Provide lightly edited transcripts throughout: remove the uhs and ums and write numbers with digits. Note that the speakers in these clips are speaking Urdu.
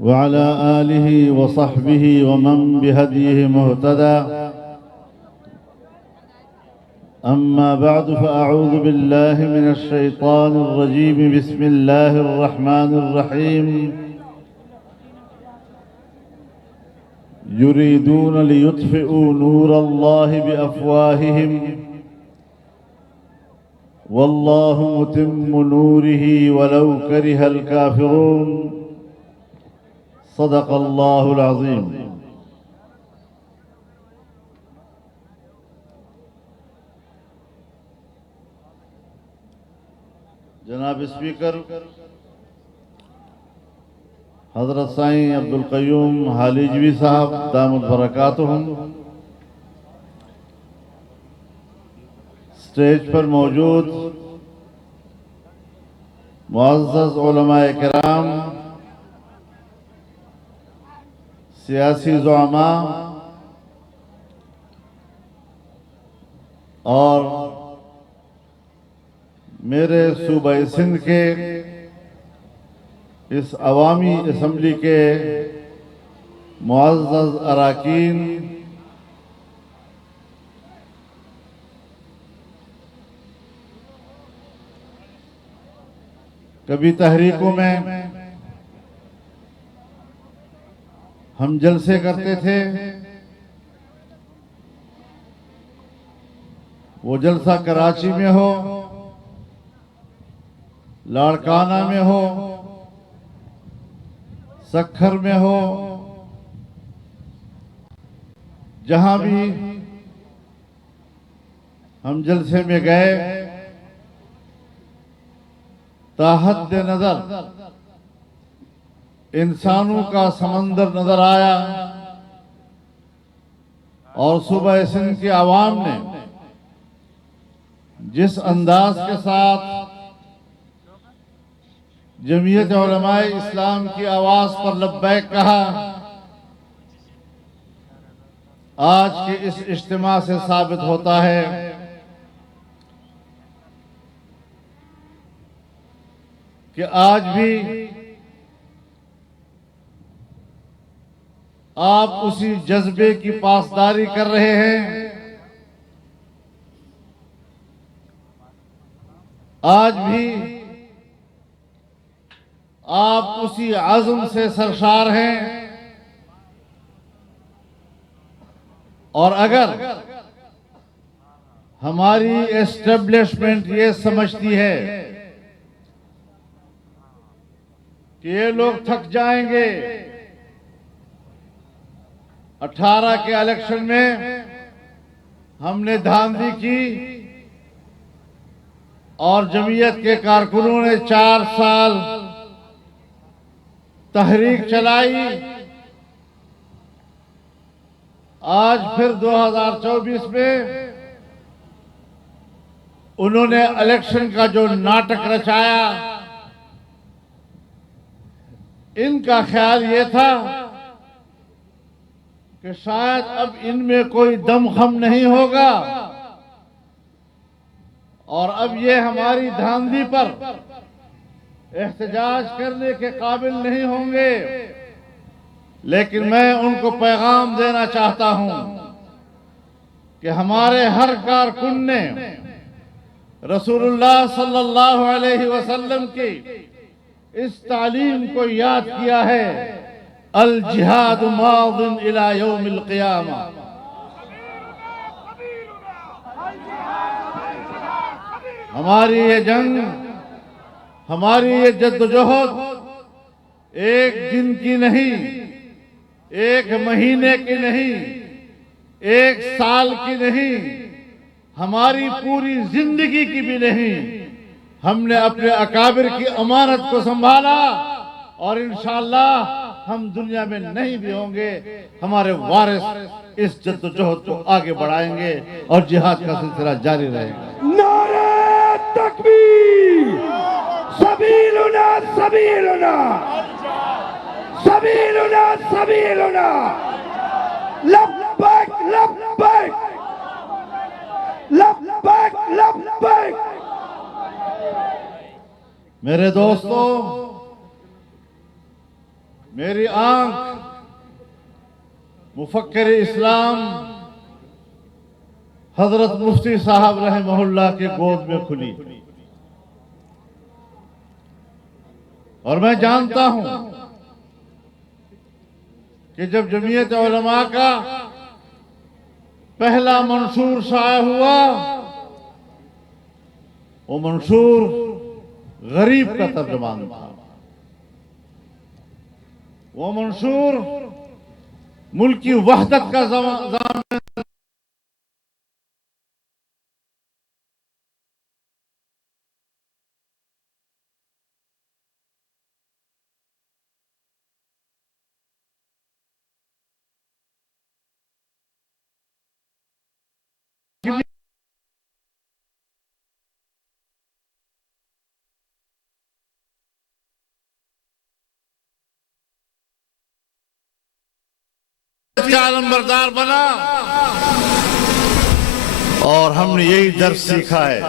وعلى آله وصحبه ومن بهديه مهتدى. أما بعد فأعوذ بالله من الشيطان الرجيم. بسم الله الرحمن الرحيم. يريدون ليطفئوا نور الله بأفواههم والله متم نوره ولو كره الكافرون. صدق الله العظيم. جناب اسپیکر حضرت سائیں عبدالقیوم حالیجوی صاحب دامت برکاتہم، اسٹیج پر موجود معزز علماء کرام، سیاسی زعماء اور میرے صوبہ سندھ کے اس عوامی اسمبلی کے معزز اراکین، کبھی تحریکوں میں ہم جلسے کرتے تھے، وہ جلسہ کراچی میں ہو، لاڑکانہ میں ہو، سکھر میں ہو، جہاں بھی ہم جلسے میں گئے، تاحد نظر انسانوں کا سمندر نظر آیا، اور صوبہ سندھ کے عوام نے جس انداز کے ساتھ جمعیت علماء اسلام کی آواز پر لبیک کہا، آج کے اس اجتماع سے ثابت ہوتا ہے کہ آج بھی آپ اسی جذبے کی پاسداری کر رہے ہیں، آج بھی آپ اسی عزم سے سرشار ہیں، اور اگر ہماری اسٹیبلشمنٹ یہ سمجھتی ہے کہ یہ لوگ تھک جائیں گے، 18 کے الیکشن میں ہم نے دھاندلی کی اور جمعیت کے کارکنوں نے 4 سال تحریک چلائی، آج پھر 2024 میں انہوں نے الیکشن کا جو ناٹک رچایا، ان کا خیال یہ تھا کہ شاید اب ان میں کوئی دم خم نہیں ہوگا اور اب یہ ہماری دھاندلی پر احتجاج کرنے کے قابل نہیں ہوں گے، لیکن میں ان کو پیغام دینا چاہتا ہوں کہ ہمارے ہر کارکن نے رسول اللہ صلی اللہ علیہ وسلم کی اس تعلیم کو یاد کیا ہے، الجہاد ماض الی یوم القیامہ۔ ہماری یہ جنگ، ہماری یہ جدوجہد ایک دن کی نہیں، ایک مہینے کی نہیں، ایک سال کی نہیں، ہماری پوری زندگی کی بھی نہیں۔ ہم نے اپنے اکابر کی امانت کو سنبھالا اور انشاءاللہ ہم دنیا میں نہیں بھی ہوں گے، ہمارے وارث اس جدوجہد کو آگے بڑھائیں گے اور جہاد کا سلسلہ جاری رہے گا۔ نعرہ تکبیر! سبیلنا سبیلنا سبیلنا سبیلنا لبیک لبیک لبیک لبیک میرے دوستو، میری آنکھ مفکر اسلام حضرت مفتی صاحب رحمہ اللہ کے گود میں کھلی، اور میں جانتا ہوں کہ جب جمعیت علماء کا پہلا منشور شائع ہوا، وہ منشور غریب کا ترجمان تھا، وہ منشور ملک کی وحدت کا ضامن کا علمبردار بنا، اور ہم نے یہی درس سیکھا ہے۔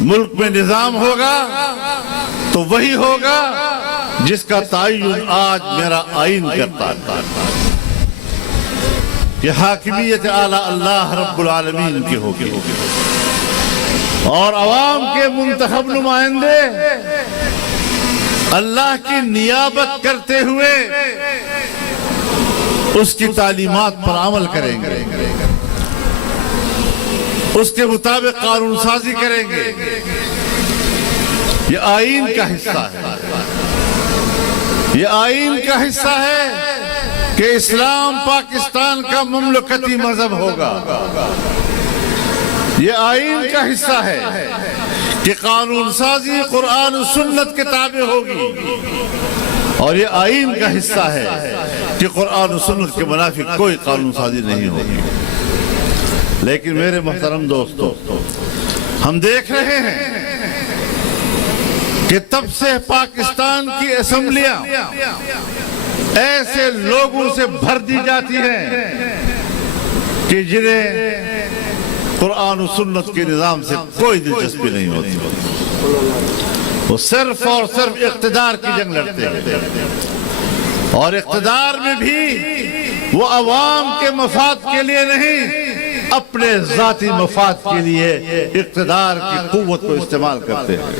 ملک میں نظام ہوگا تو وہی ہوگا جس کا تعین آج میرا آئین کرتا ہے کہ حاکمیت اعلی اللہ رب العالمین کی ہوگی، اور عوام کے منتخب نمائندے اللہ کی نیابت کرتے ہوئے اس کی تعلیمات پر عمل کریں گے، اس کے مطابق قانون سازی کریں گے۔ یہ آئین کا حصہ ہے، یہ آئین کا حصہ ہے کہ اسلام پاکستان کا مملکتی مذہب ہوگا۔ یہ آئین کا حصہ ہے کہ قانون سازی قرآن و سنت کے تابع ہوگی، اور یہ آئین کا حصہ ہے کہ قرآن و سنت کے منافق کوئی قانون سازی نہیں ہوگی۔ لیکن میرے محترم دوستو، ہم دیکھ رہے ہیں کہ تب سے پاکستان کی اسمبلیاں ایسے لوگوں سے بھر دی جاتی ہیں کہ جنہیں قرآن و سنت کے نظام سے کوئی دلچسپی نہیں ہوتی، وہ صرف اور صرف اقتدار کی جنگ لڑتے ہیں، اور اقتدار میں بھی وہ عوام کے مفاد کے لیے نہیں، اپنے ذاتی مفاد کے لیے اقتدار کی قوت کو استعمال کرتے ہیں۔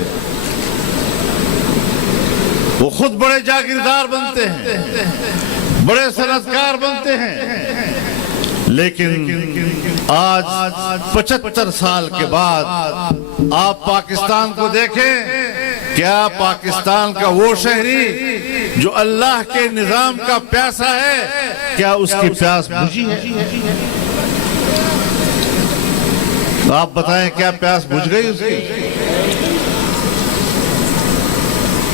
وہ خود بڑے جاگیردار بنتے ہیں، بڑے صنعتکار بنتے ہیں، لیکن آج 75 سال کے بعد آپ پاکستان کو دیکھیں، کیا پاکستان کا وہ شہری جو اللہ کے نظام کا پیاسا ہے، کیا اس کی پیاس بجھی ہے؟ آپ بتائیں، کیا پیاس بجھ گئی اس کی؟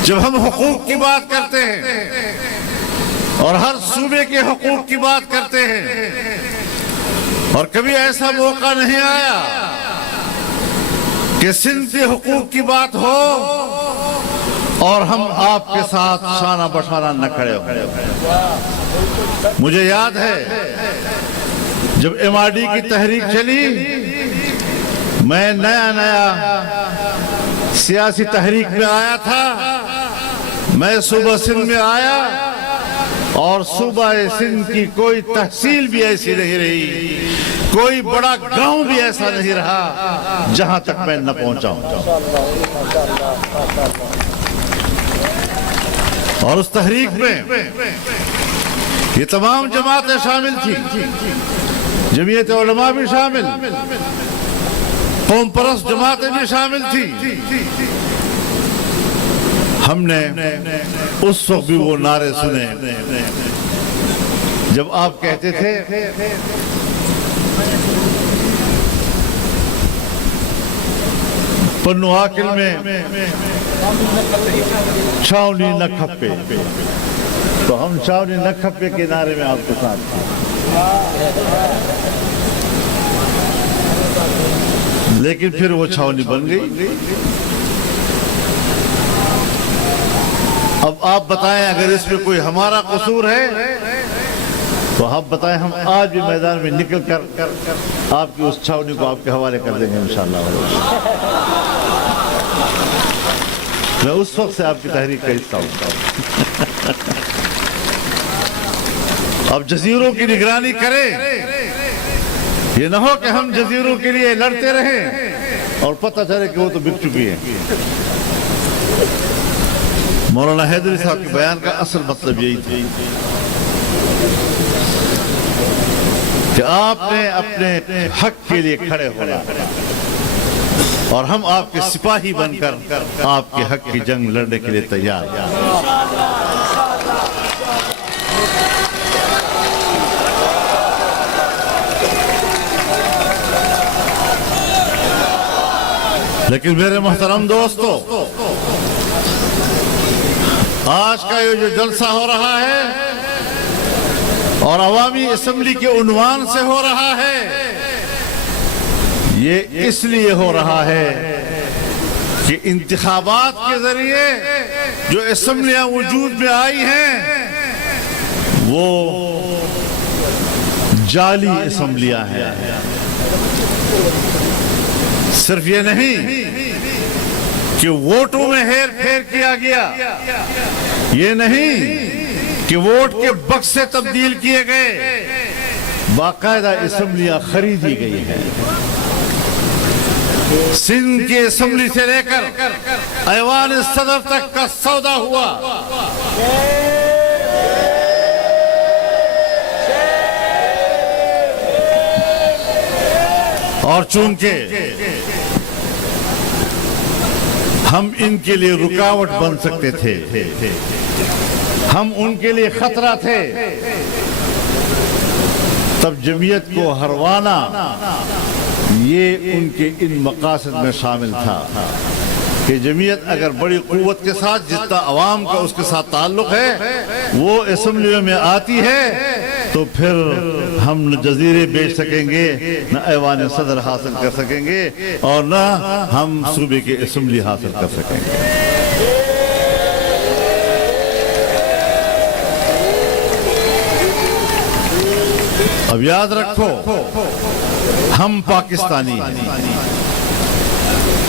جب ہم حقوق کی بات کرتے ہیں اور ہر صوبے کے حقوق کی بات کرتے ہیں، اور کبھی ایسا موقع نہیں آیا کہ سندھ کے حقوق کی بات ہو اور ہم آپ کے ساتھ شانہ بشانہ نہ کھڑے ہو۔ مجھے یاد ہے جب MRD کی تحریک چلی، میں نیا سیاسی تحریک میں آیا تھا، میں صوبہ سندھ میں آیا، اور صوبہ سندھ کی کوئی تحصیل بھی ایسی نہیں رہی، کوئی بڑا گاؤں بھی ایسا نہیں رہا جہاں تک میں نہ پہنچا ہوں۔ اور اس تحریک میں یہ تمام جماعتیں شامل تھی، جمعیت علماء بھی شامل، قوم پرست جماعتیں بھی شامل تھی۔ ہم نے اس وقت بھی وہ نعرے سنے جب آپ کہتے تھے پنو آکل میں چھاؤنی نہ کھپے، تو ہم چھاؤنی نہ کھپے کے نعرے میں آپ کے ساتھ تھے، لیکن پھر وہ چھاؤنی بن گئی۔ اب آپ بتائیں، اگر اس میں کوئی ہمارا قصور ہے تو آپ بتائیں ہم آج بھی میدان میں نکل کر آپ کی اس چھاونی کو آپ کے حوالے کر دیں گے انشاءاللہ. میں اس وقت سے آپ کی تحریک کا حصہ ہوں. اب جزیروں کی نگرانی کریں. یہ نہ ہو کہ ہم جزیروں کے لیے لڑتے رہیں اور پتہ چلے کہ وہ تو بک چکی ہیں. مولانا حیدری صاحب کے بیان کا اصل مطلب یہی تھا کہ آپ نے اپنے حق کے لیے کھڑے ہونا اور ہم آپ کے سپاہی بن کر آپ کے حق کی جنگ لڑنے کے لیے تیار ہیں. لیکن میرے محترم دوستو، آج کا یہ جو جلسہ ہو رہا ہے اور عوامی اسمبلی کے عنوان سے ہو رہا ہے، یہ اس لیے ہو رہا ہے کہ انتخابات کے ذریعے جو اسمبلیاں وجود میں آئی ہیں وہ جعلی اسمبلیاں ہیں. صرف یہ نہیں کہ ووٹوں میں ہیر پھیر کیا گیا، یہ نہیں کہ ووٹ کے بکسے تبدیل کیے گئے، باقاعدہ اسمبلیاں خریدی گئی ہیں. سندھ کی اسمبلی سے لے کر ایوان صدر تک کا سودا ہوا. اور چونکہ ہم ان کے لیے رکاوٹ بن سکتے تھے، ہم ان کے لیے خطرہ تھے، تب جمعیت کو ہروانا یہ ان کے ان مقاصد میں شامل تھا کہ جمعیت اگر بڑی قوت کے ساتھ، جتنا عوام کا اس کے ساتھ تعلق ہے، وہ اسمبلیوں میں آتی ہے تو پھر ہم نہ جزیرے بیچ سکیں گے، نہ ایوان صدر حاصل کر سکیں گے، اور نہ ہم صوبے کی اسمبلی حاصل کر سکیں گے. اب یاد رکھو، ہم پاکستانی ہیں،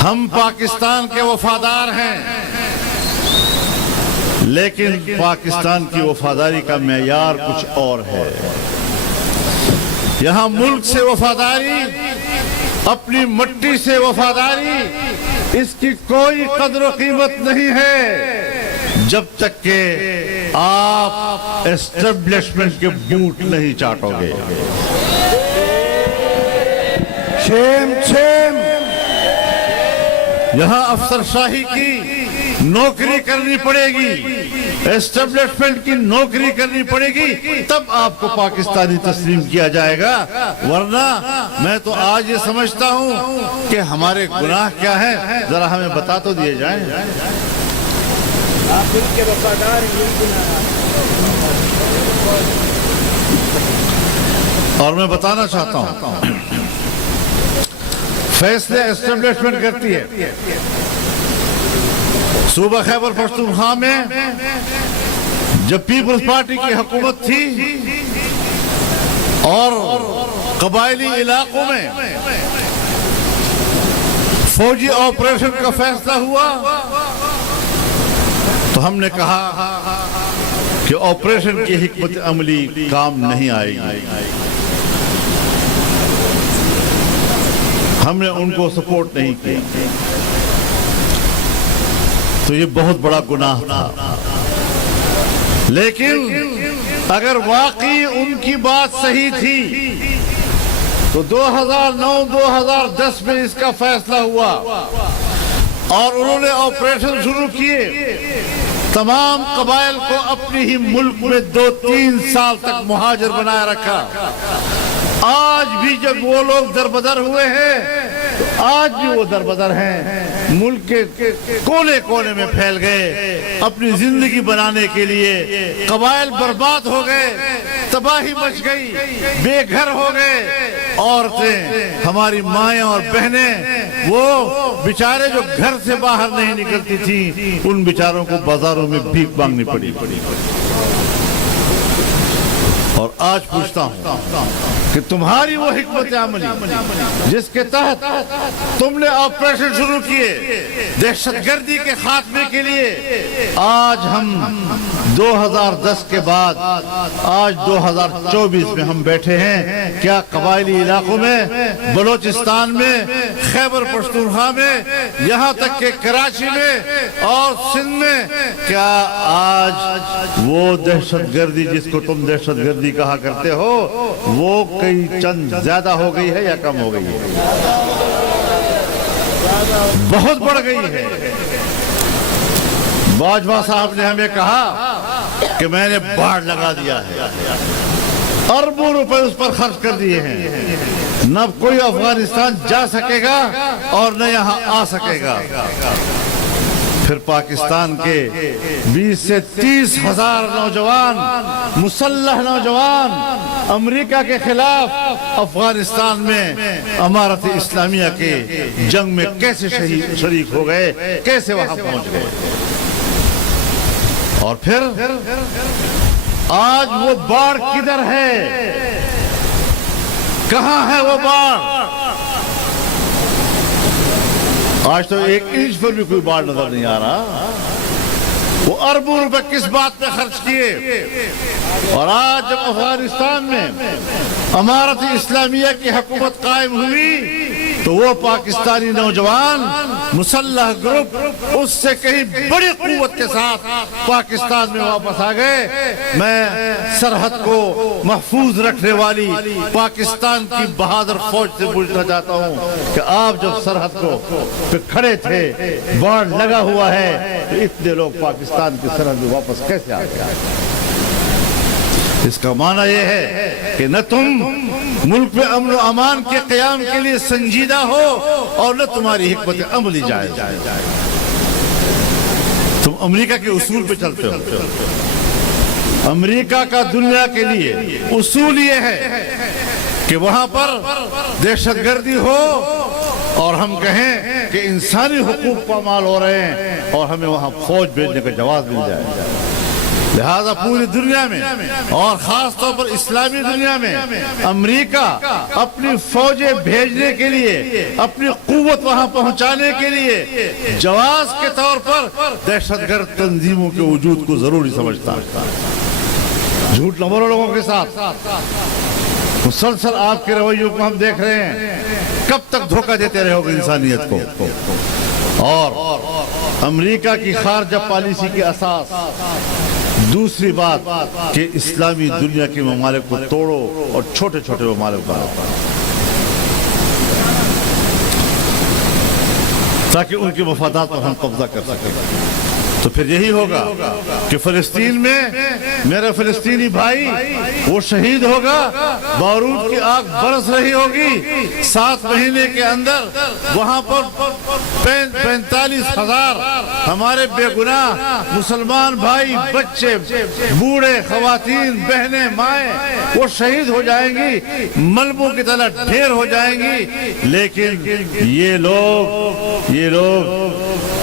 ہم پاکستان کے وفادار ہیں، لیکن پاکستان کی وفاداری کا معیار کچھ اور ہے. یہاں ملک سے وفاداری، اپنی مٹی سے وفاداری، اس کی کوئی قدر و قیمت نہیں ہے جب تک کہ آپ اسٹیبلشمنٹ کے بوٹ نہیں چاٹو گے. شیم شیم. یہاں افسر شاہی کی نوکری کرنی پڑے گی، اسٹیبلشمنٹ کی نوکری کرنی پڑے گی، تب آپ کو پاکستانی تسلیم کیا جائے گا. ورنہ میں تو آج یہ سمجھتا ہوں کہ ہمارے گناہ کیا ہیں، ذرا ہمیں بتا تو دیے جائیں. آپ ان کے وفادار اور میں بتانا چاہتا ہوں، فیصلے اسٹیبلشمنٹ کرتی ہے. صوبہ خیبر پختونخوا میں جب پیپلز پارٹی کی حکومت تھی اور قبائلی علاقوں میں فوجی آپریشن کا فیصلہ ہوا تو ہم نے کہا کہ آپریشن کی حکمت عملی کام نہیں آئے گی. ہم نے ان کو سپورٹ نہیں کیا، تو یہ بہت بڑا گناہ تھا. لیکن اگر واقعی ان کی بات صحیح تھی تو 2009-2010 میں اس کا فیصلہ ہوا اور انہوں نے آپریشن شروع کیے. تمام قبائل کو اپنی ہی ملک میں 2-3 سال تک مہاجر بنائے رکھا. آج بھی جب وہ لوگ دربدر ہوئے ہیں تو آج بھی وہ دربدر ہیں، ملک کے کونے کونے میں پھیل گئے اپنی زندگی بنانے کے لیے. قبائل برباد ہو گئے، تباہی مچ گئی، بے گھر ہو گئے. عورتیں، ہماری مائیں اور بہنیں، وہ بیچارے جو گھر سے باہر نہیں نکلتی تھیں، ان بیچاروں کو بازاروں میں بھیک مانگنی پڑی. اور آج پوچھتا ہوں کہ تمہاری وہ حکمت عملی جس کے تحت تم نے آپریشن شروع کیے دہشت گردی کے خاتمے کے لیے، آج ہم 2010 کے بعد آج 2024 میں ہم بیٹھے ہیں، کیا قبائلی علاقوں میں، بلوچستان میں، خیبر پختونخوا میں، یہاں تک کہ کراچی میں اور سندھ میں، کیا آج وہ دہشت گردی جس کو تم دہشت گردی کہا کرتے ہو وہ کئی چند زیادہ ہو گئی ہے یا کم ہو گئی ہے؟ بہت بڑھ گئی ہے۔ باجوہ صاحب نے ہمیں کہا کہ میں نے باڑ لگا دیا ہے، اربوں روپے اس پر خرچ کر دیے ہیں، نہ کوئی افغانستان جا سکے گا اور نہ یہاں آ سکے گا۔ پھر پاکستان کے 20 سے 30 ہزار نوجوان، مسلح نوجوان امریکہ کے خلاف افغانستان میں امارت اسلامیہ کے جنگ میں کیسے شریک ہو گئے، کیسے وہاں پہنچ گئے۔ اور پھر آج وہ باڑ کدھر ہے؟ کہاں ہے وہ باڑ؟ آج تو 1 انچ پر بھی کوئی باڑ نظر نہیں آ رہا۔ وہ اربوں روپے کس بات پہ خرچ کیے؟ اور آج جب افغانستان میں امارت اسلامیہ کی حکومت قائم ہوئی تو وہ پاکستانی نوجوان مسلح گروپ اس سے کہیں بڑی قوت کے ساتھ پاکستان میں واپس آ گئے۔ میں سرحد کو محفوظ رکھنے والی پاکستان کی بہادر فوج سے پوچھنا چاہتا ہوں کہ آپ جب سرحد کو پہ کھڑے تھے، باڑ لگا ہوا ہے، تو اتنے لوگ پاکستان کی سرحد میں واپس کیسے آ گئے؟ اس کا معنی یہ ہے کہ نہ تم ملک میں امن و امان کے قیام کے لیے سنجیدہ ہو اور نہ تمہاری حکمت عملی جائز۔ تم امریکہ کے اصول پہ چلتے ہو۔ امریکہ کا دنیا کے لیے اصول یہ ہے کہ وہاں پر دہشت گردی ہو اور ہم کہیں کہ انسانی حقوق پامال ہو رہے ہیں اور ہمیں وہاں فوج بھیجنے کا جواز مل جائے۔ لہذا پوری دنیا میں اور خاص طور پر اسلامی دنیا میں امریکہ اپنی فوجیں بھیجنے کے لیے، اپنی قوت وہاں پہنچانے کے لیے جواز کے طور پر دہشت گرد تنظیموں کے وجود کو ضروری سمجھتا ہے۔ جھوٹ نہ بولو لوگوں کے ساتھ۔ مسلسل آپ کے رویوں کو ہم دیکھ رہے ہیں، کب تک دھوکہ دیتے رہو گے انسانیت کو؟ اور امریکہ کی خارجہ پالیسی کی اساس دوسری بات کہ اسلامی دنیا کے ممالک کو توڑو اور چھوٹے چھوٹے ممالک بناؤ تاکہ ان کے مفادات پر ہم قبضہ کر سکیں۔ تو پھر یہی ہوگا کہ فلسطین میں میرا فلسطینی بھائی وہ شہید ہوگا، بارود کی آگ برس رہی ہوگی، 7 مہینے کے اندر وہاں پر 45,000 ہمارے بے گناہ مسلمان بھائی، بچے، بوڑھے، خواتین، بہنیں، مائیں وہ شہید ہو جائیں گی، ملبوں کی طرح ڈھیر ہو جائیں گی۔ لیکن یہ لوگ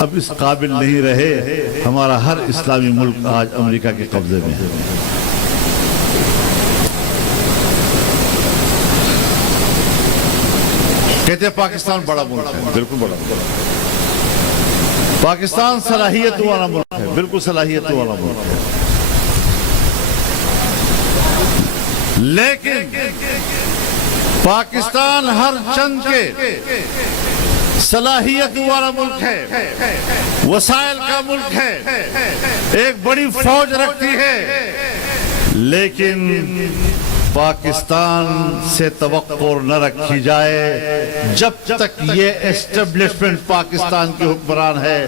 اب اس قابل نہیں رہے۔ ہمارا ہر اسلامی ملک آج امریکہ کے قبضے میں ہے۔ کہتے ہیں پاکستان بڑا ملک ہے، بالکل بڑا ملک ہے۔ پاکستان صلاحیت والا ملک ہے، بالکل صلاحیت والا ملک ہے، لیکن پاکستان ہر چند کے صلاحیت والا ملک ہے، وسائل کا ملک ہے، ایک بڑی فوج رکھتی ہے، لیکن پاکستان سے توقع نہ رکھی جائے جب تک یہ اسٹیبلشمنٹ پاکستان کی حکمران ہے،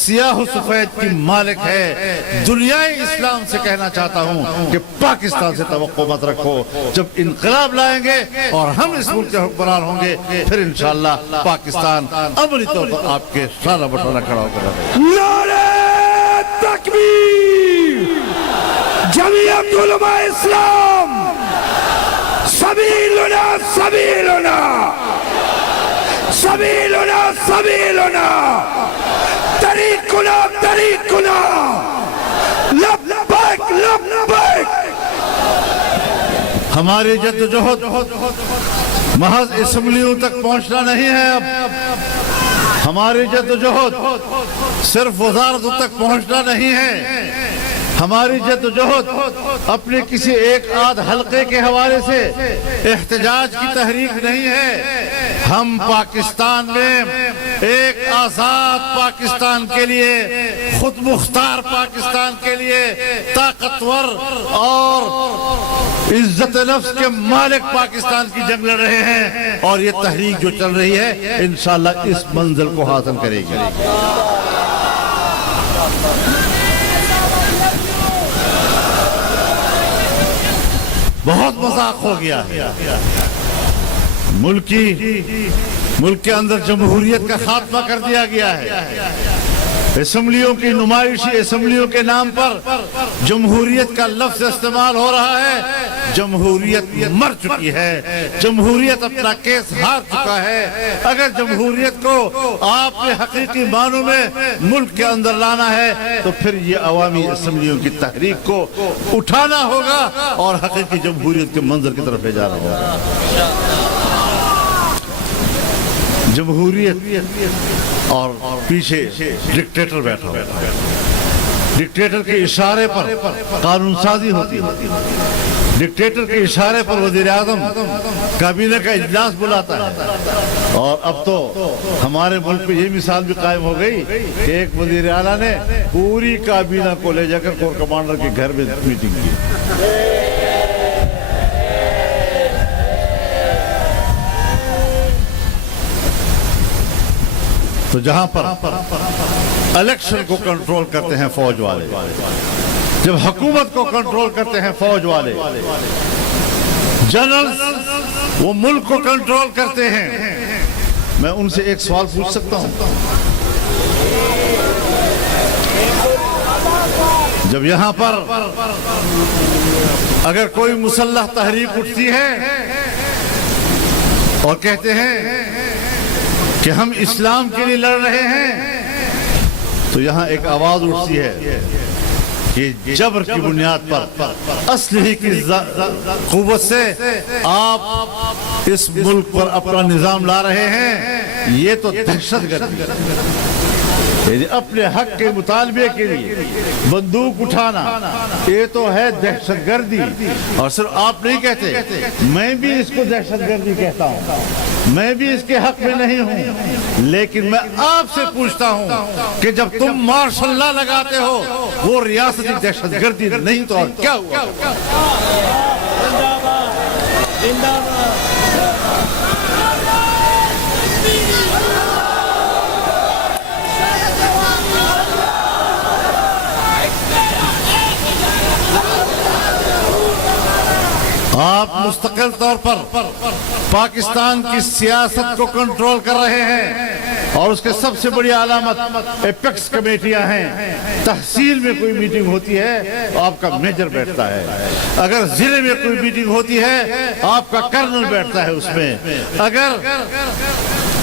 سیاہ و سفید کی مالک ہے۔ دنیائے اسلام سے کہنا چاہتا ہوں کہ پاکستان سے توقع مت رکھو۔ جب انقلاب لائیں گے اور ہم اس ملک کے حکمران ہوں گے پھر انشاءاللہ پاکستان عملی طور پر آپ کے شانہ بشانہ کھڑا ہو کر نعرہ تکبیر! جمعیت علماء اسلام سبیلنا سبیلنا سبیلنا سبیلنا طریقنا طریقنا لبیک لبیک ہماری جدوجہد محض اسمبلیوں تک پہنچنا نہیں ہے، اب ہماری جدوجہد صرف وزارتوں تک پہنچنا نہیں ہے، ہماری جدوجہد اپنے کسی ایک آدھ حلقے کے حوالے سے احتجاج کی تحریک نہیں ہے، ہم پاکستان میں ایک آزاد پاکستان کے لیے، خود مختار پاکستان کے لیے، طاقتور اور عزت نفس کے مالک پاکستان کی جنگ لڑ رہے ہیں، اور یہ تحریک جو چل رہی ہے انشاءاللہ اس منزل کو حاصل کرے گی۔ بہت مذاق ہو گیا ہے، ملک کے اندر جمہوریت کا خاتمہ کر دیا گیا ہے، اسمبلیوں کی نمائشی اسمبلیوں کے نام پر جمہوریت کا لفظ استعمال ہو رہا ہے، جمہوریت مر چکی ہے، جمہوریت اپنا کیس ہار چکا ہے۔ اگر جمہوریت کو آپ نے حقیقی معنوں میں ملک کے اندر لانا ہے تو پھر یہ عوامی اسمبلیوں کی تحریک کو اٹھانا ہوگا اور حقیقی جمہوریت کے منظر کی طرف لے جانا ہوگا۔ جمہوریت اور پیچھے ڈکٹیٹر بیٹھا ہوتا ہے، ڈکٹیٹر کے اشارے پر قانون سازی ہوتی ہے، ڈکٹیٹر کے اشارے پر وزیر اعظم کابینہ کا اجلاس بلاتا ہے، اور اب تو ہمارے ملک میں یہ مثال بھی قائم ہو گئی کہ ایک وزیر اعلیٰ نے پوری کابینہ کو لے جا کر کور کمانڈر کے گھر میں میٹنگ کی۔ تو جہاں پر الیکشن کو کنٹرول کرتے ہیں فوج والے، جب حکومت کو کنٹرول کرتے ہیں فوج والے، جنرل وہ ملک کو کنٹرول کرتے ہیں، میں ان سے ایک سوال پوچھ سکتا ہوں؟ جب یہاں پر اگر کوئی مسلح تحریک اٹھتی ہے اور کہتے ہیں کہ ہم اسلام کے لیے لڑ رہے ہیں، تو یہاں ایک آواز اٹھتی ہے کہ جبر کی بنیاد پر، اسلحے کی قوت سے آپ اس ملک پر اپنا نظام لا رہے ہیں، یہ تو دہشت گردی ہے۔ یعنی اپنے حق کے مطالبے کے لیے بندوق اٹھانا، یہ تو ہے دہشت گردی۔ اور صرف آپ نہیں کہتے، میں بھی اس کو دہشت گردی کہتا ہوں، میں بھی اس کے حق میں نہیں ہوں، لیکن میں آپ سے پوچھتا ہوں کہ جب تم مارشل لا لگاتے ہو وہ ریاستی دہشت گردی نہیں تو اور کیا ہوا؟ آپ مستقل طور پر پاکستان کی سیاست کو کنٹرول کر رہے ہیں، اور اس کے سب سے بڑی علامت ایپیکس کمیٹیاں ہیں۔ تحصیل میں کوئی میٹنگ ہوتی ہے آپ کا میجر بیٹھتا ہے، اگر ضلع میں کوئی میٹنگ ہوتی ہے آپ کا کرنل بیٹھتا ہے اس میں، اگر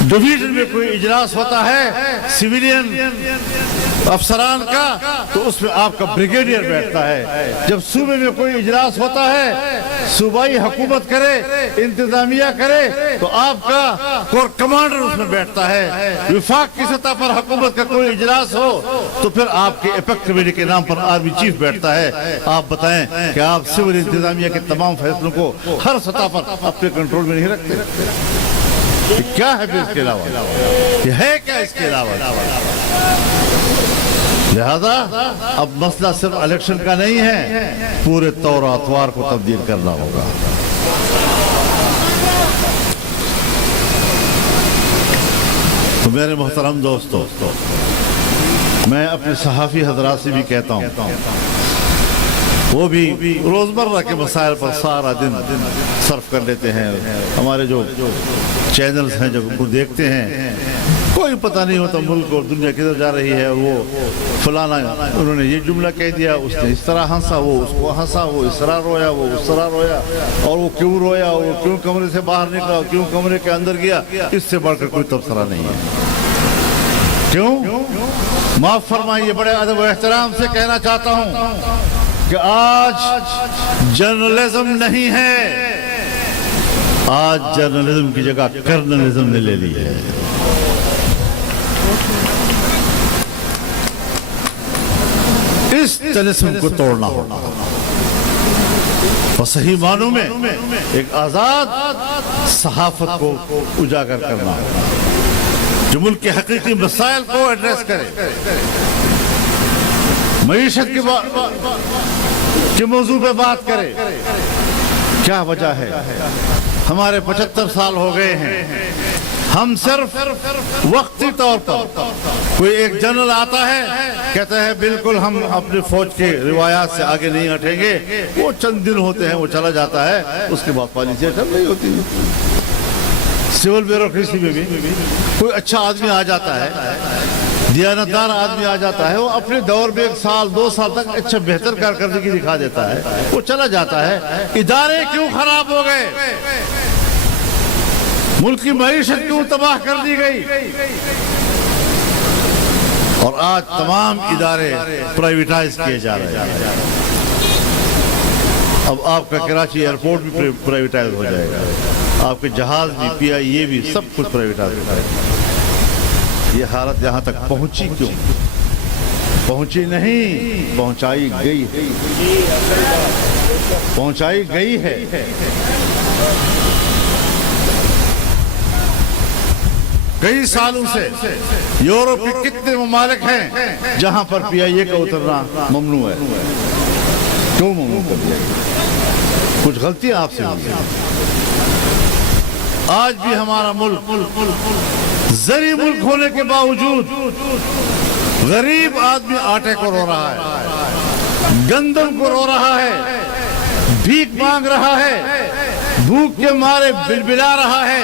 ڈویژن میں کوئی اجلاس ہوتا ہے سویلین افسران کا تو اس میں آپ کا بریگیڈیئر بیٹھتا ہے، جب صوبے میں کوئی اجلاس ہوتا ہے، صوبائی حکومت کرے، انتظامیہ کرے، تو آپ کا کور کمانڈر اس میں بیٹھتا ہے، وفاق کی سطح پر حکومت کا کوئی اجلاس ہو تو پھر آپ کے ایپیکس کمیٹی کے نام پر آرمی چیف بیٹھتا ہے۔ آپ بتائیں کہ آپ سول انتظامیہ کے تمام فیصلوں کو ہر سطح پر اپنے کنٹرول میں نہیں رکھتے؟ کیا ہے پھر اس کے علاوہ؟ یہ ہے کیا اس کے علاوہ؟ لہذا اب مسئلہ صرف الیکشن کا نہیں ہے، پورے طور و اطوار کو تبدیل کرنا ہوگا۔ تو میرے محترم دوستو، میں اپنے صحافی حضرات سے بھی کہتا ہوں، وہ بھی روزمرہ کے مسائل پر سارا دن صرف کر لیتے ہیں، ہمارے جو چینلز ہیں جب ان کو دیکھتے ہیں کوئی پتہ نہیں ہوتا ملک اور دنیا کدھر جا رہی ہے، وہ فلانا انہوں نے یہ جملہ کہہ دیا، اس نے اس طرح ہنسا، وہ اس کو ہنسا، وہ اس طرح رویا، وہ اس طرح رویا، اور وہ کیوں رویا، وہ کیوں کمرے سے باہر نکلا، کیوں کمرے کے اندر گیا، اس سے بڑھ کر کوئی تبصرہ نہیں ہے۔ کیوں؟ معاف فرمائیے، بڑے ادب و احترام سے کہنا چاہتا ہوں، کہ آج جرنلزم نہیں ہے، آج جرنلزم کی جگہ کرنلزم نے لے لی ہے۔ اس طلسم کو توڑنا ہوگا اور صحیح معنوں میں ایک آزاد صحافت کو اجاگر کرنا ہوگا جو ملک کے حقیقی مسائل کو ایڈریس کرے، معیشت کے موضوع پہ بات کرے۔ کیا وجہ ہے؟ ہمارے 75 سال ہو گئے ہیں، ہم صرف وقتی طور پر کوئی ایک جنرل آتا ہے کہتا ہے بالکل ہم اپنی فوج کے روایات سے آگے نہیں ہٹیں گے، وہ چند دن ہوتے ہیں، وہ چلا جاتا ہے، اس کے بعد پالیسیاں چل رہی ہوتی ہیں۔ سول بیوروکریسی میں بھی کوئی اچھا آدمی آ جاتا ہے، دیانتدار آدمی آ جاتا ہے، وہ اپنے دور میں 1 سال 2 سال تک اچھا بہتر کارکردگی دکھا دیتا ہے، وہ چلا جاتا ہے۔ ادارے کیوں خراب ہو گئے؟ ملک کی معیشت کیوں تباہ کر دی گئی؟ اور آج تمام ادارے پرائیویٹائز کیے جا رہے ہیں۔ اب آپ کا کراچی ایئرپورٹ بھی پرائیویٹائز ہو جائے گا، آپ کے جہاز بھی، پی آئی اے بھی، سب کچھ پرائیویٹائز ہو جائے گا۔ یہ حالت یہاں تک پہنچی کیوں؟ پہنچی نہیں، پہنچائی گئی ہے، پہنچائی گئی ہے۔ کئی سالوں سے یورپ کے کتنے ممالک ہیں جہاں پر پی آئی اے کا اترنا ممنوع ہے؟ کیوں ممنوع کر دیا گیا؟ کچھ غلطی آپ سے ہوئی ہے۔ آج بھی ہمارا ملک زرعی ملک ہونے کے باوجود غریب آدمی آٹے کو رو رہا ہے، گندم کو رو رہا ہے، بھیک مانگ رہا ہے، بھوک کے مارے بلبلا رہا ہے،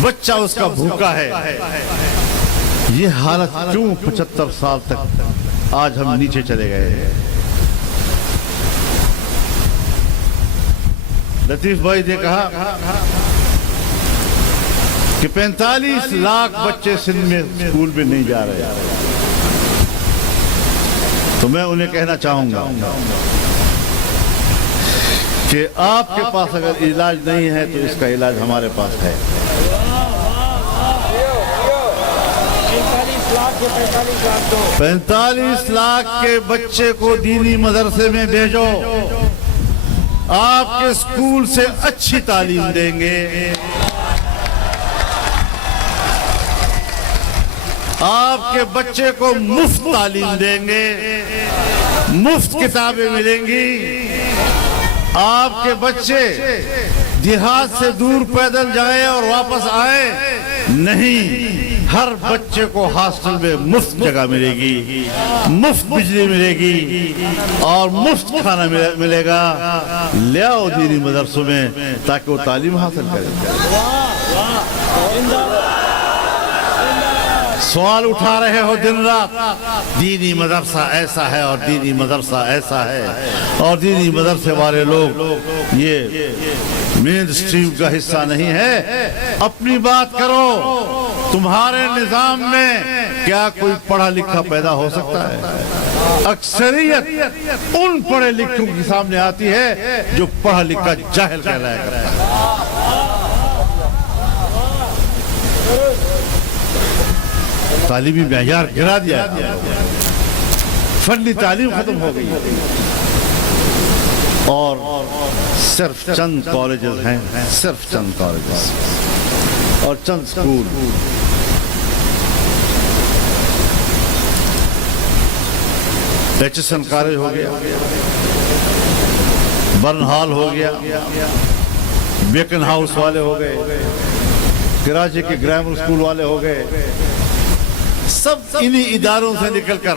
بچہ اس کا بھوکا ہے۔ یہ حالت کیوں 75 سال تک آج ہم نیچے چلے گئے ہیں؟ لطیف بھائی نے کہا کہ 45 لاکھ بچے سندھ میں اسکول میں نہیں جا رہے، تو میں انہیں کہنا چاہوں گا کہ آپ کے پاس اگر علاج نہیں ہے تو اس کا علاج ہمارے پاس ہے۔ 45 لاکھ کے بچے کو دینی مدرسے میں بھیجو، آپ کے اسکول سے اچھی تعلیم دیں گے، آپ کے بچے کو مفت تعلیم دیں گے، مفت کتابیں ملیں گی، آپ کے بچے دیہات سے دور پیدل جائیں اور واپس آئیں نہیں، ہر بچے کو ہاسٹل میں مفت جگہ ملے گی، مفت بجلی ملے گی اور مفت کھانا ملے گا۔ لے آؤ دینی مدرسوں میں تاکہ وہ تعلیم حاصل کریں۔ سوال اٹھا رہے ہو دن رات، دینی مدرسہ ایسا ہے اور دینی مدرسہ ایسا ہے، اور دینی مدرسے والے لوگ یہ مین سٹریم کا حصہ نہیں ہے۔ اپنی بات کرو، تمہارے نظام میں کیا کوئی پڑھا لکھا پیدا ہو سکتا ہے؟ اکثریت ان پڑھے لکھوں کے سامنے آتی ہے جو پڑھا لکھا جاہل کہلایا کرتا ہے۔ تعلیمی معیار گرا دیا ہے، فنی تعلیم ختم ہو گئی اور صرف چند کالجز ہیں، صرف چند کالجز اور چند school. H S N college ہو گیا، برن ہال ہو گیا، بیکن ہاؤس والے ہو گئے، کراچی کے گرامر اسکول والے ہو گئے، سب انہی اداروں سے نکل کر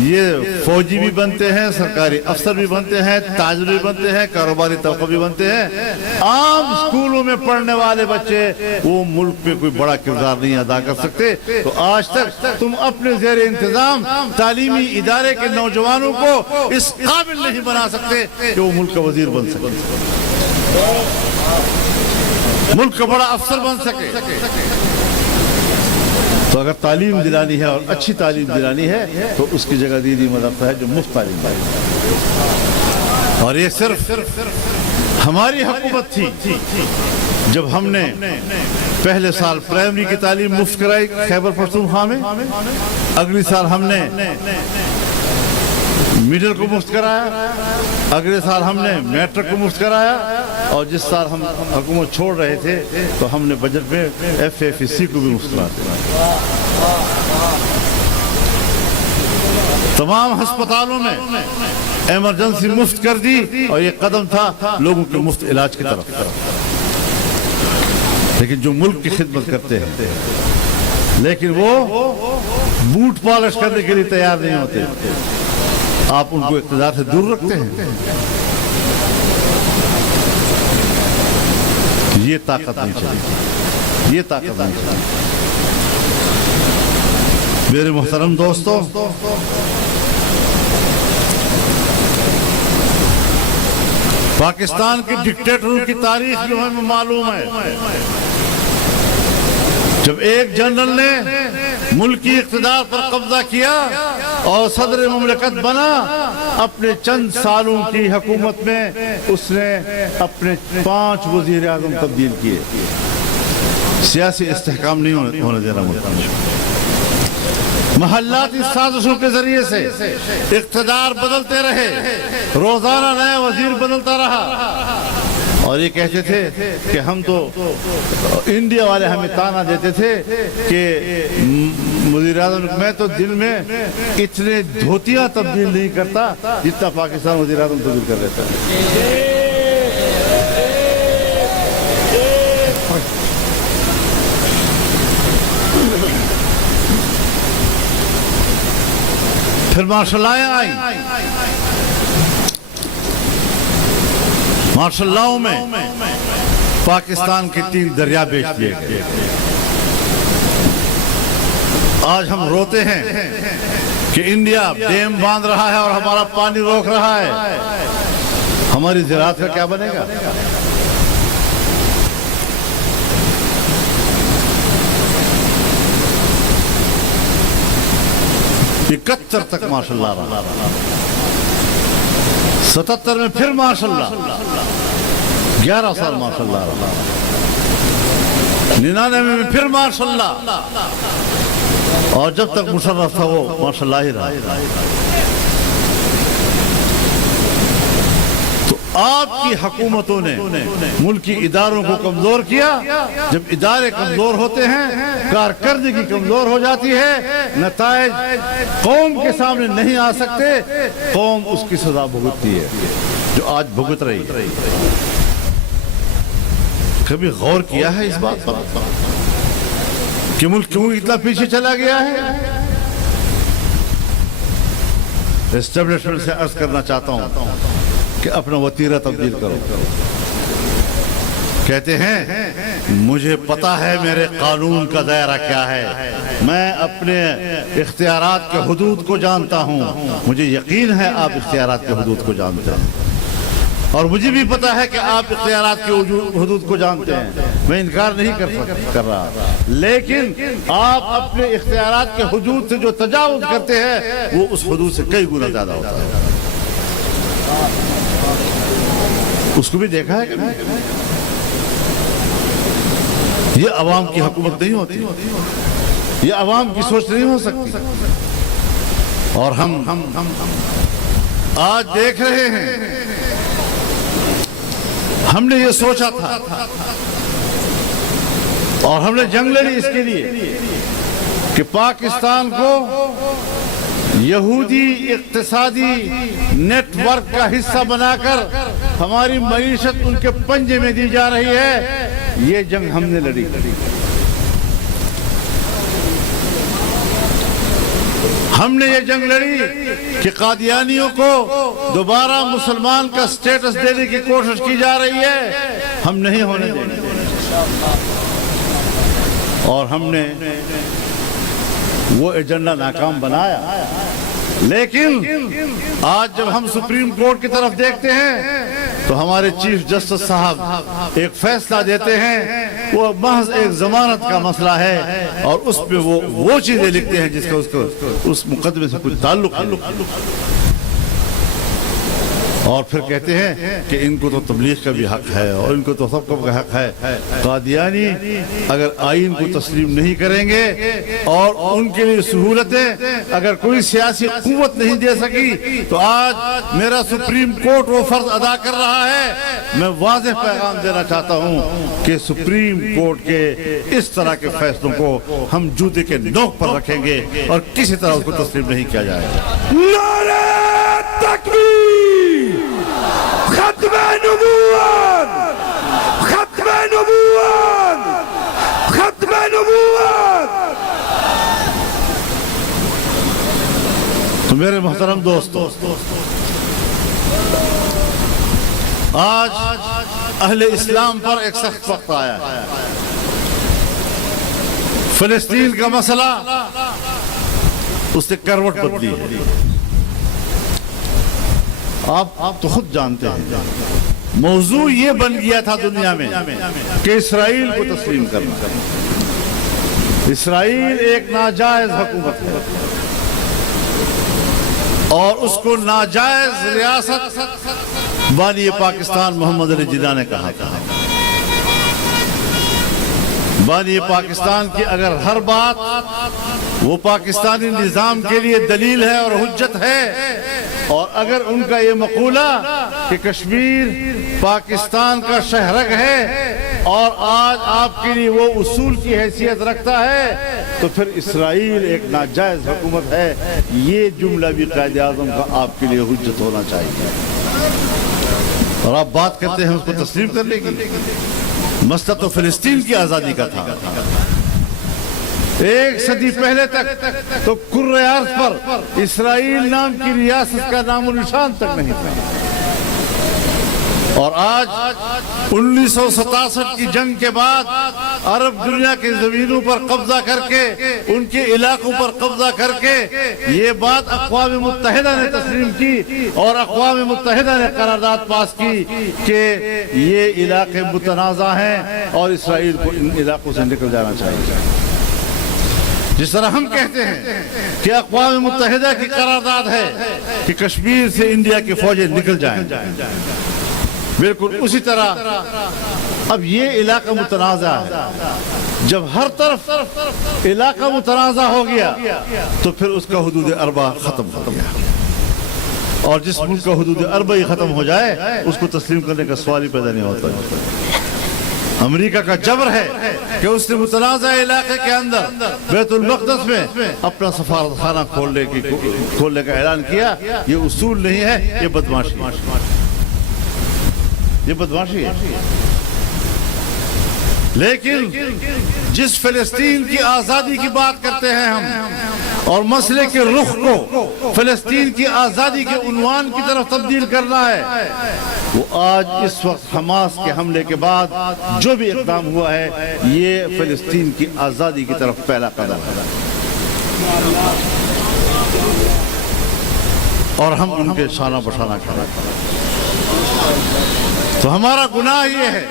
یہ فوجی بھی بنتے ہیں، سرکاری افسر بھی بنتے ہیں، تاجر بھی بنتے ہیں، کاروباری طبقہ بھی بنتے ہیں۔ عام اسکولوں میں پڑھنے والے بچے وہ ملک میں کوئی بڑا کردار نہیں ادا کر سکتے۔ تو آج تک تم اپنے زیر انتظام تعلیمی ادارے کے نوجوانوں کو اس قابل نہیں بنا سکتے کہ وہ ملک کا وزیر بن سکے، ملک کا بڑا افسر بن سکے۔ تو اگر تعلیم دلانی ہے اور اچھی تعلیم دلانی ہے تو اس کی جگہ دینی مدرسہ ہے جو مفت تعلیم دے. اور یہ صرف ہماری حکومت تھی جب ہم نے پہلے سال پرائمری کی تعلیم مفت کرائی خیبر پختونخوا میں، اگلی سال ہم نے میڈل کو مفت کرایا، اگلے سال ہم نے میٹرک کو مفت کرایا، اور جس سال ہم حکومت چھوڑ رہے تھے تو ہم نے بجٹ میں FFC کو بھی مفت کرایا. تمام ہسپتالوں میں ایمرجنسی مفت کر دی، اور یہ قدم تھا لوگوں کے مفت علاج کی طرف. لیکن جو ملک کی خدمت کرتے ہیں لیکن وہ بوٹ پالش کرنے کے لیے تیار نہیں ہوتے، آپ ان کو اقتدار سے دور رکھتے ہیں. یہ طاقت نہیں چاہیے، یہ طاقت نہیں چاہیے. میرے محترم دوستو، پاکستان کے ڈکٹیٹروں کی تاریخ جو ہمیں معلوم ہے، جب ایک جنرل نے ملکی اقتدار پر قبضہ کیا اور صدر مملکت بنا، اپنے چند سالوں کی حکومت میں اس نے اپنے 5 وزیر اعظم تبدیل کیے. سیاسی استحکام نہیں ہونے دینا ملک میں. محلاتی سازشوں کے ذریعے سے اقتدار بدلتے رہے، روزانہ نیا وزیر بدلتا رہا، اور یہ کہتے تھے کہ ہم تو انڈیا والے ہمیں تانا دیتے تھے کہ وزیر اعظم، میں تو دل میں اتنے دھوتیاں تبدیل نہیں کرتا جتنا پاکستان وزیر اعظم تبدیل کر لیتا ہے. پھر مارشل لاء آئی. مارشل لاء میں پاکستان کے 3 دریا بیچ دیے گئے. آج ہم روتے ہیں کہ انڈیا ڈیم باندھ رہا ہے اور ہمارا پانی روک رہا ہے. ہماری زراعت کا کیا بنے گا؟ 71 تک ماشاء اللہ رہا، 77 میں پھر ماشاء اللہ 11 سال ماشاء اللہ رہا، 99 میں پھر ماشاء اللہ، اور جب تک مشرف تھا وہ ماشاء اللہ ہی رہا. تو آپ کی حکومتوں نے ملکی اداروں کو کمزور کیا. جب ادارے کمزور ہوتے ہیں، کارکردگی کمزور ہو جاتی ہے، نتائج قوم کے سامنے نہیں آ سکتے، قوم اس کی سزا بھگتتی ہے جو آج بھگت رہی ہے. کبھی غور کیا ہے اس بات پر کہ ملک کیوں اتنا پیچھے چلا گیا ہے؟ اسٹیبلشمنٹ سے عرض کرنا چاہتا ہوں کہ اپنا وتیرہ تبدیل کرو. کہتے ہیں مجھے پتا ہے میرے قانون کا دائرہ کیا ہے، میں اپنے اختیارات کے حدود کو جانتا ہوں. مجھے یقین ہے آپ اختیارات کے حدود کو جانتے ہیں، اور مجھے بھی پتا ہے کہ آپ اختیارات کے حدود کو جانتے ہیں. میں انکار نہیں کر رہا، لیکن آپ اپنے اختیارات کے حدود سے جو تجاوز کرتے ہیں وہ اس حدود سے کئی گنا زیادہ ہوتا ہے. اس کو بھی دیکھا ہے کہ یہ عوام کی حکومت نہیں ہوتی، یہ عوام کی سوچ نہیں ہو سکتی. اور ہم آج دیکھ رہے ہیں، ہم نے یہ سوچا تھا اور ہم نے جنگ لڑی اس کے لیے کہ پاکستان کو یہودی اقتصادی نیٹ ورک کا حصہ بنا کر ہماری معیشت ان کے پنجے میں دی جا رہی ہے. یہ جنگ ہم نے لڑی. ہم نے یہ جنگ لڑی کہ قادیانیوں کو دوبارہ مسلمان کا سٹیٹس دینے کی کوشش کی جا رہی ہے، ہم نہیں ہونے دیں گے. اور ہم نے وہ ایجنڈا ناکام بنایا. لیکن آج جب ہم سپریم کورٹ کی طرف دیکھتے ہیں تو ہمارے چیف جسٹس صاحب ایک فیصلہ دیتے ہیں، وہ محض ایک ضمانت کا مسئلہ ہے، اور اس پہ وہ چیزیں لکھتے ہیں جس کا اس مقدمے سے کچھ تعلق ہے، اور پھر کہتے ہیں کہ ان کو تو تبلیغ کا بھی حق ہے اور ان کو تو سب کا حق ہے۔ قادیانی اگر آئین کو تسلیم نہیں کریں گے اور ان کے لیے سہولتیں اگر کوئی سیاسی قوت نہیں دے سکی، تو آج میرا سپریم کورٹ وہ فرض ادا کر رہا ہے۔ میں واضح پیغام دینا چاہتا ہوں کہ سپریم کورٹ کے اس طرح کے فیصلوں کو ہم جوتے کے نوک پر رکھیں گے اور کسی طرح اس کو تسلیم نہیں کیا جائے گا۔ نعرہ تکبیر! ختم نبوت! ختم نبوت! ختم نبوت! تو میرے محترم دوستو، آج اہل اسلام پر ایک سخت وقت آیا ہے۔ فلسطین کا مسئلہ اس نے کروٹ بدلی ہے۔ آپ تو خود جانتے ہیں موضوع یہ بن گیا تھا دنیا میں کہ اسرائیل کو تسلیم کرنا۔ اسرائیل ایک ناجائز حکومت ہے اور اس کو ناجائز ریاست بانی پاکستان محمد علی جناح نے کہا تھا۔ بانی پاکستان کی اگر ہر بات وہ پاکستانی نظام کے لیے دلیل ہے اور حجت ہے، اور اگر ان کا یہ مقولہ کہ کشمیر پاکستان کا شہرگ ہے اور آج آپ کے لیے وہ اصول کی حیثیت رکھتا ہے، تو پھر اسرائیل ایک ناجائز حکومت ہے۔ یہ جملہ بھی قائد اعظم کا آپ کے لیے حجت ہونا چاہیے، اور آپ بات کرتے ہیں اس کو تسلیم کرنے کی۔ مسئلہ تو فلسطین کی آزادی کا تھا۔ ایک صدی پہلے تک تو کرۂ ارض پر اسرائیل نام کی ریاست کا نام و نشان تک نہیں تھا، اور آج 1967 کی جنگ کے بعد عرب دنیا کے زمینوں پر قبضہ کر کے، ان کے علاقوں پر قبضہ کر کے، یہ بات اقوام متحدہ نے تسلیم کی اور اقوام متحدہ نے قرارداد پاس کی کہ یہ علاقے متنازع ہیں اور اسرائیل کو ان علاقوں سے نکل جانا چاہیے۔ جس طرح ہم کہتے ہیں کہ اقوام متحدہ کی قرارداد ہے کہ کشمیر سے انڈیا کی فوجیں نکل جائیں، بالکل اسی طرح اب یہ علاقہ متنازع ہے۔ جب ہر طرف علاقہ متنازع ہو گیا تو پھر اس کا حدود اربع ختم ہو گیا، اور جس ملک کا حدود اربع ہی ختم ہو جائے اس کو تسلیم کرنے کا سوال ہی پیدا نہیں ہوتا۔ امریکہ کا جبر ہے کہ اس نے متنازع علاقے کے اندر بیت المقدس میں اپنا سفارت خانہ کھولنے کا اعلان کیا۔ یہ اصول نہیں ہے، یہ بدمعاشی ہے، یہ بدمعاشی ہے۔ لیکن جس فلسطین کی آزادی کی بات کرتے ہیں ہم، اور مسئلے کے رخ کو فلسطین کی آزادی کے عنوان کی طرف تبدیل کرنا ہے، وہ آج اس وقت حماس کے حملے کے بعد جو بھی اقدام ہوا ہے، یہ فلسطین کی آزادی کی طرف پہلا قدم ہے، اور ہم ان کے شانہ بشانہ کھڑے ہیں۔ تو ہمارا گناہ یہ ہے،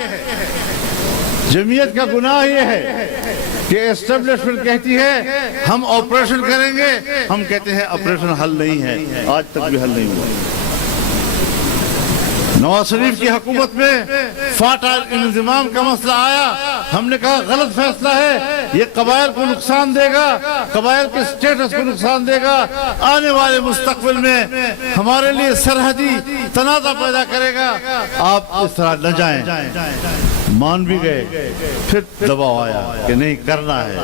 جمعیت کا گناہ یہ ہے کہ اسٹیبلشمنٹ کہتی ہے ہم آپریشن کریں گے، ہم کہتے ہیں آپریشن حل نہیں ہے، آج تک بھی حل نہیں ہوا۔ نواز شریف کی حکومت میں فاٹا انضمام کا مسئلہ آیا، ہم نے کہا غلط فیصلہ ہے، یہ قبائل کو نقصان دے گا، قبائل کے سٹیٹس کو نقصان دے گا، آنے والے مستقبل میں ہمارے لیے سرحدی تنازع پیدا کرے گا، آپ اس طرح نہ جائیں۔ مان بھی گئے، پھر دباؤ آیا کہ نہیں کرنا ہے،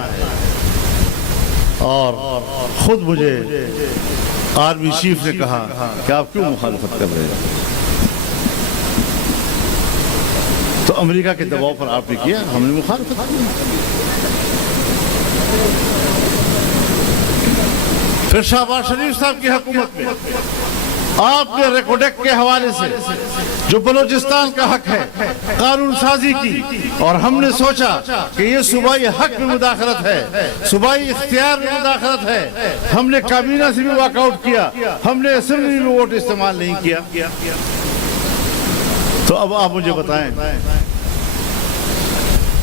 اور خود مجھے آرمی چیف نے کہا کہ آپ کیوں مخالفت کر رہے ہیں؟ تو امریکہ کے دباؤ پر آپ نے کیا، ہم نے مخالفت کی۔ پھر شہباز شریف صاحب کی حکومت میں آپ نے ریکوڈیک کے حوالے سے جو بلوچستان کا حق ہے قانون سازی کی، اور ہم نے سوچا کہ یہ صوبائی حق میں مداخلت ہے، صوبائی اختیار میں مداخلت ہے، ہم نے کابینہ سے بھی واک آؤٹ کیا، ہم نے اسمبلی میں ووٹ استعمال نہیں کیا۔ تو تو اب آپ مجھے بتائیں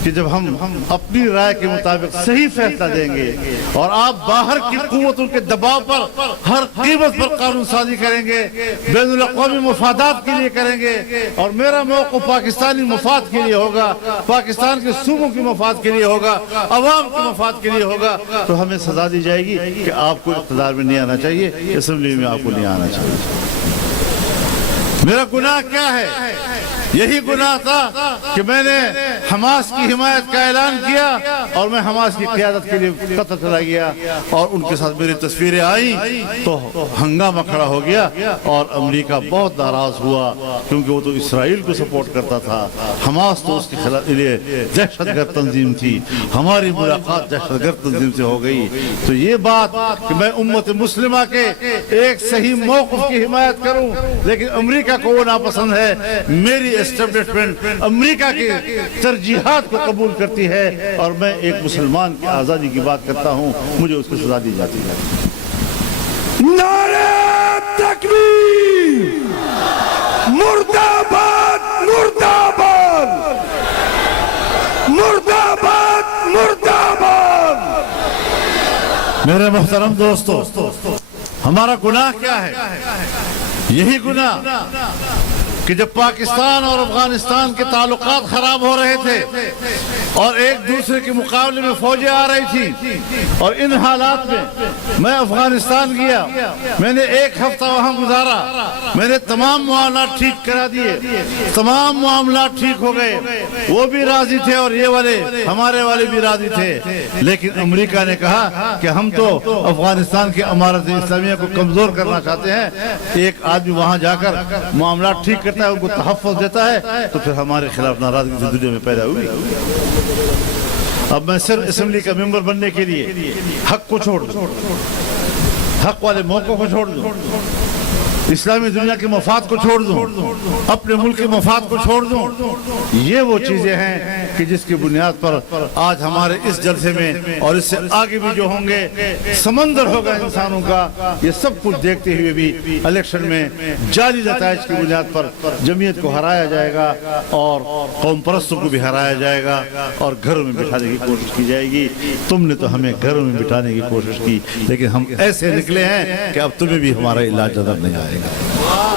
کہ جب ہم اپنی رائے کے مطابق صحیح فیصلہ دیں گے اور آپ باہر کی قوتوں کے دباؤ پر ہر قیمت پر قانون سازی کریں گے، بین الاقوامی مفادات کے لیے کریں گے، اور میرا موقف پاکستانی مفاد کے لیے ہوگا، پاکستان کے صوبوں کی مفاد کے لیے ہوگا، عوام کے مفاد کے لیے ہوگا، تو ہمیں سزا دی جائے گی کہ آپ کو اقتدار میں نہیں آنا چاہیے، اسمبلی میں آپ کو نہیں آنا چاہیے۔ میرا گناہ کیا ہے؟ یہی گناہ تھا کہ میں نے حماس کی حمایت کا اعلان کیا اور میں حماس کی قیادت کے لیے قطر چلا گیا اور ان کے ساتھ میری تصویریں آئیں تو ہنگامہ کھڑا ہو گیا اور امریکہ بہت ناراض ہوا کیونکہ وہ تو اسرائیل کو سپورٹ کرتا تھا، حماس تو اس کے خلاف دہشت گرد تنظیم تھی، ہماری ملاقات دہشت گرد تنظیم سے ہو گئی۔ تو یہ بات کہ میں امت مسلمہ کے ایک صحیح موقف کی حمایت کروں لیکن امریکہ کو وہ ناپسند ہے، میری اسٹیبلشمنٹ امریکہ کی ترجیحات کو قبول کرتی ہے اور میں ایک مسلمان کی آزادی کی بات کرتا ہوں، مجھے اس کو سزا دی جاتی ہے۔ نعرہ تکبیر، مرد آباد، مرد آباد، مرد آباد، مرد آباد۔ میرے محترم دوستو، ہمارا گناہ کیا ہے؟ یہی گناہ کہ جب پاکستان اور افغانستان کے تعلقات خراب ہو رہے تھے اور ایک دوسرے کے مقابلے میں فوجیں آ رہی تھی اور ان حالات میں میں افغانستان گیا، میں نے ایک ہفتہ وہاں گزارا، میں نے تمام معاملات ٹھیک کرا دیے، تمام معاملات ٹھیک ہو گئے، وہ بھی راضی تھے اور یہ والے ہمارے والے بھی راضی تھے، لیکن امریکہ نے کہا کہ ہم تو افغانستان کی امارت اسلامیہ کو کمزور کرنا چاہتے ہیں۔ ایک آدمی وہاں جا کر معاملات ٹھیک کرتا ہے، ان کو تحفظ دیتا ہے، تو پھر ہمارے خلاف ناراضگی سے دنیا میں پیدا ہوئی۔ اب میں صرف اسمبلی کا ممبر بننے کے لیے حق کو چھوڑ دوں، حق والے موقعوں کو چھوڑ دوں، اسلامی دنیا کے مفاد کو چھوڑ دوں، اپنے ملک کے مفاد کو چھوڑ دوں، یہ وہ چیزیں ہیں کہ جس کی بنیاد پر آج ہمارے اس جلسے میں اور اس سے آگے بھی جو ہوں گے سمندر ہوگا انسانوں کا، یہ سب کچھ دیکھتے ہوئے بھی الیکشن میں جعلی نتائج کی بنیاد پر جمعیت کو ہرایا جائے گا اور قوم پرستوں کو بھی ہرایا جائے گا اور گھروں میں بٹھانے کی کوشش کی جائے گی۔ تم نے تو ہمیں گھروں میں بٹھانے کی کوشش کی، لیکن ہم ایسے نکلے ہیں کہ اب تمہیں بھی ہمارا علاج نظر نہیں آئے گا۔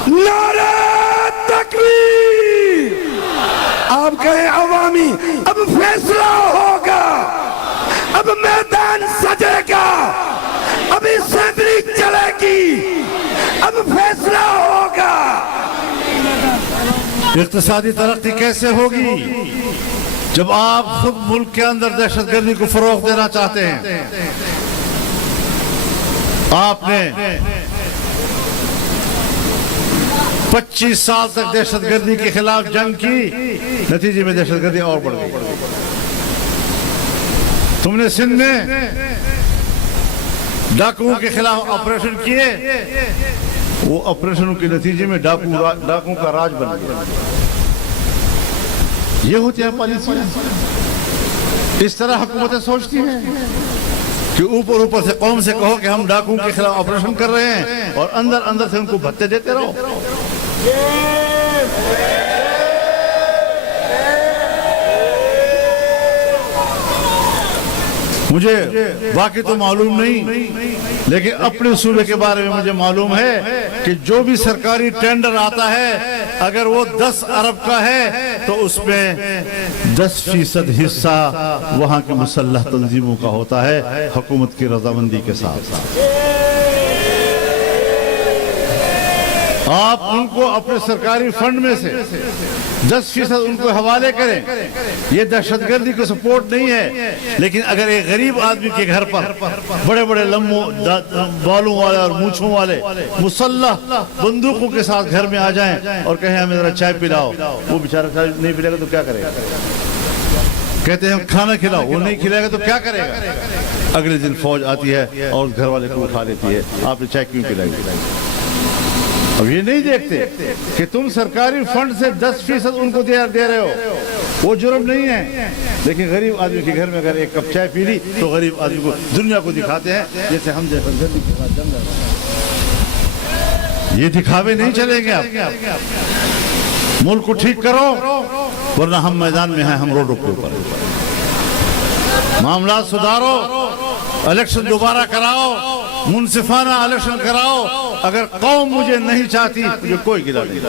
نعرہ تکبیر، آپ کہیں عوامی، اب فیصلہ ہوگا، اب میدان سجے گا، اب اسمبلی چلے گی، اب فیصلہ ہوگا۔ اقتصادی ترقی کیسے ہوگی جب آپ خود ملک کے اندر دہشت گردی کو فروغ دینا چاہتے ہیں؟ آپ نے 25 سال تک دہشت گردی کے خلاف جنگ کی، نتیجے میں دہشت گردی اور بڑھ گئی۔ تم نے سندھ میں ڈاکوؤں کے خلاف آپریشن کیے، وہ آپریشنوں کے نتیجے میں ڈاکوؤں کا راج بن گیا۔ یہ ہوتی ہے پالیسی، اس طرح حکومتیں سوچتی ہیں کہ اوپر سے قوم سے کہو کہ ہم ڈاکوؤں کے خلاف آپریشن کر رہے ہیں اور اندر سے ان کو بھتے دیتے رہو۔ مجھے باقی تو معلوم نہیں، لیکن اپنے صوبے کے بارے میں مجھے معلوم ہے کہ جو بھی سرکاری ٹینڈر آتا ہے اگر وہ 10 ارب کا ہے تو اس میں 10% حصہ وہاں کے مسلح تنظیموں کا ہوتا ہے حکومت کی رضامندی کے ساتھ۔ آپ ان کو اپنے سرکاری فنڈ میں سے 10% ان کو حوالے کریں، یہ دہشت گردی کو سپورٹ نہیں ہے، لیکن اگر ایک غریب آدمی کے گھر پر بڑے بڑے لمبوں بالوں والے اور مونچھوں والے مسلح بندوقوں کے ساتھ گھر میں آ جائیں اور کہیں ہمیں ذرا چائے پلاؤ، وہ بیچارہ چائے نہیں پلے گا تو کیا کرے گا؟ کہتے ہیں کھانا کھلاؤ، وہ نہیں کھلائے گا تو کیا کرے گا؟ اگلے دن فوج آتی ہے اور گھر والے کو اٹھا لیتی ہے، آپ نے چائے کیوں پلائی؟ اب یہ نہیں دیکھتے کہ تم سرکاری فنڈ سے 10% ان کو دے رہے ہو، وہ جرم نہیں ہے، لیکن غریب آدمی کے گھر میں اگر ایک کپ چائے پی لی تو غریب آدمی کو دنیا کو دکھاتے ہیں جیسے ہم دہشت گردی کے ساتھ جنگ لڑ رہے ہیں۔ یہ دکھاوے نہیں چلیں گے آپ، ملک کو ٹھیک کرو ورنہ ہم میدان میں ہیں, ہم روڈوں کے اوپر ہیں. معاملات سدھارو, الیکشن دوبارہ کراؤ, منصفانہ الیکشن کراؤ. اگر قوم مجھے نہیں چاہتی مجھے کوئی گلہ نہیں,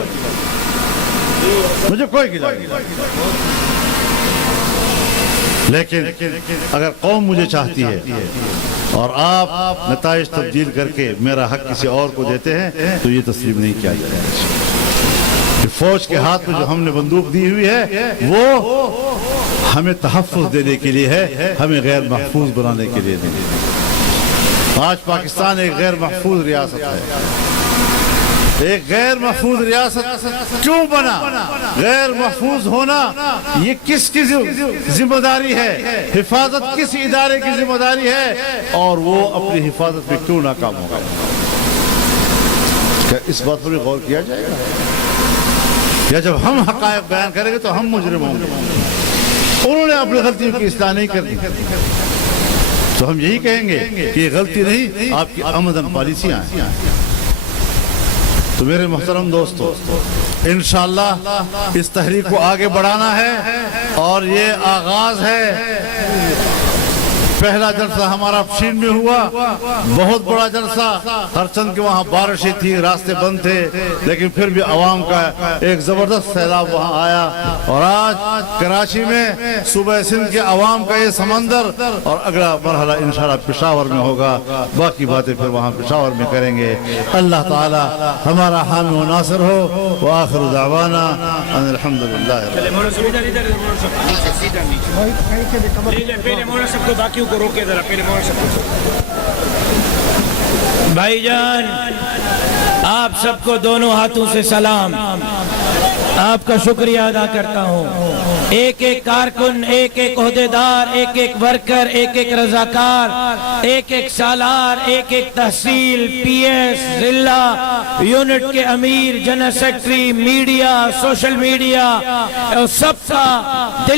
مجھے کوئی گلہ نہیں. لیکن اگر قوم مجھے چاہتی ہے اور آپ نتائج تبدیل کر کے میرا حق کسی اور کو دیتے ہیں تو یہ تسلیم نہیں کیا جائے گا. فوج کے ہاتھ میں جو ہم نے بندوق دی ہوئی ہے وہ ہمیں تحفظ دینے کے لیے ہے, ہمیں غیر محفوظ بنانے کے لیے نہیں. آج پاکستان ایک غیر محفوظ ریاست ہے. ایک غیر محفوظ ریاست کیوں بنا؟ غیر محفوظ ہونا یہ کس کی ذمہ داری ہے؟ حفاظت کس ادارے کی ذمہ داری ہے؟ اور وہ اپنی حفاظت میں کیوں ناکام ہوگا؟ کیا اس بات پر بھی غور کیا جائے گا؟ یا جب ہم حقائق بیان کریں گے تو ہم مجرم ہوں گے؟ انہوں نے اپنی غلطیوں کی اصلاح نہیں کرنی تو ہم یہی کہیں گے کہ یہ غلطی نہیں, آپ کی آمدن پالیسیاں ہیں. تو میرے محترم دوستو, انشاءاللہ اس تحریک کو آگے بڑھانا ہے اور یہ آغاز ہے. پہلا جلسہ ہمارا پشین میں ہوا, بہت بڑا جلسہ, ہر چند کے وہاں بارشیں تھی, راستے بند تھے, لیکن پھر بھی عوام کا ایک زبردست سیلاب وہاں آیا. اور آج کراچی میں صوبہ سندھ کے عوام کا یہ سمندر, اور اگلا مرحلہ انشاءاللہ پشاور میں ہوگا. باقی باتیں پھر وہاں پشاور میں کریں گے. اللہ تعالی ہمارا حامی و ناصر ہو. وآخر دعوانا ان الحمدللہ. کو روکے ذرا پہلے بھائی جان, آپ سب کو دونوں ہاتھوں سے سلام. آپ کا شکریہ ادا کرتا ہوں. ایک ایک کارکن, ایک ایک عہدیدار, ایک ایک ورکر, ایک ایک رضاکار, ایک ایک سالار, ایک ایک تحصیل, پی ایس, ضلع یونٹ کے امیر, general secretary, media, social media, سب کا دل